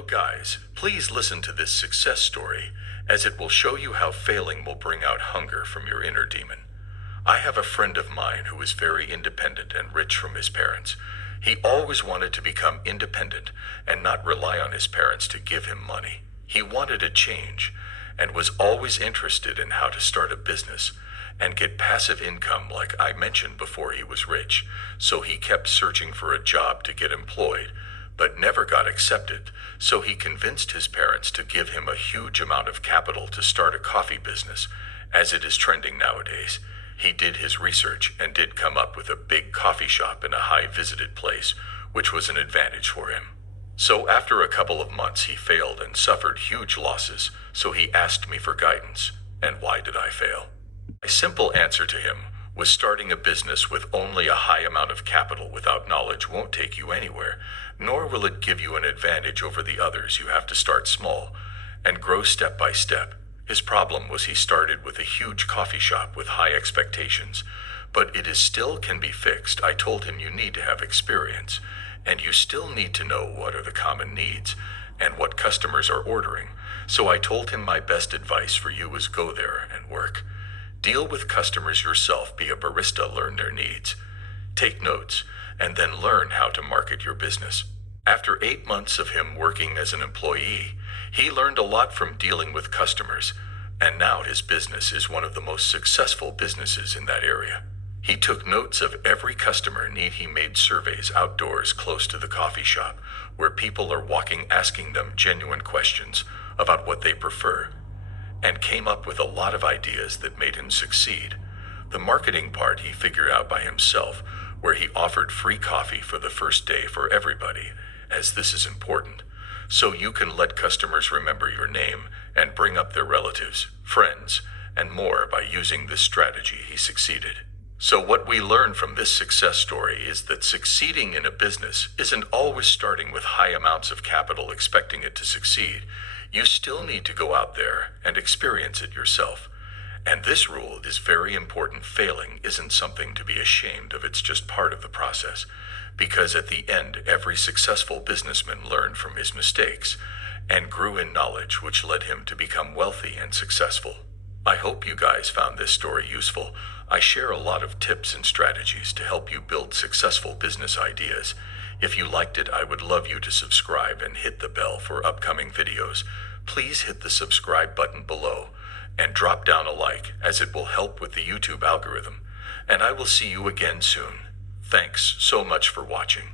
Hello guys, please listen to this success story as it will show you how failing will bring out hunger from your inner demon. I have a friend of mine who is very independent and rich from his parents. He always wanted to become independent and not rely on his parents to give him money. He wanted a change and was always interested in how to start a business and get passive income like I mentioned before he was rich. So he kept searching for a job to get employed, but never got accepted. So he convinced his parents to give him a huge amount of capital to start a coffee business, as it is trending nowadays. He did his research and did come up with a big coffee shop in a high visited place, which was an advantage for him. So after a couple of months he failed and suffered huge losses, so he asked me for guidance. And why did I fail? My simple answer to him was starting a business with only a high amount of capital without knowledge won't take you anywhere, nor will it give you an advantage over the others. You have to start small and grow step by step. His problem was he started with a huge coffee shop with high expectations, but it is still can be fixed. I told him you need to have experience, and you still need to know what are the common needs and what customers are ordering. So I told him my best advice for you is go there and work. Deal with customers yourself, be a barista, learn their needs. Take notes, and then learn how to market your business. After 8 months of him working as an employee, he learned a lot from dealing with customers, and now his business is one of the most successful businesses in that area. He took notes of every customer need. He made surveys outdoors close to the coffee shop, where people are walking asking them genuine questions about what they prefer, and came up with a lot of ideas that made him succeed. The marketing part he figured out by himself, where he offered free coffee for the first day for everybody, as this is important, so you can let customers remember your name and bring up their relatives, friends, and more. By using this strategy, he succeeded. So what we learn from this success story is that succeeding in a business isn't always starting with high amounts of capital expecting it to succeed. You still need to go out there and experience it yourself. And this rule is very important. Failing isn't something to be ashamed of, it's just part of the process. Because at the end, every successful businessman learned from his mistakes and grew in knowledge, which led him to become wealthy and successful. I hope you guys found this story useful. I share a lot of tips and strategies to help you build successful business ideas. If you liked it, I would love you to subscribe and hit the bell for upcoming videos. Please hit the subscribe button below and drop down a like, as it will help with the YouTube algorithm. And I will see you again soon. Thanks so much for watching.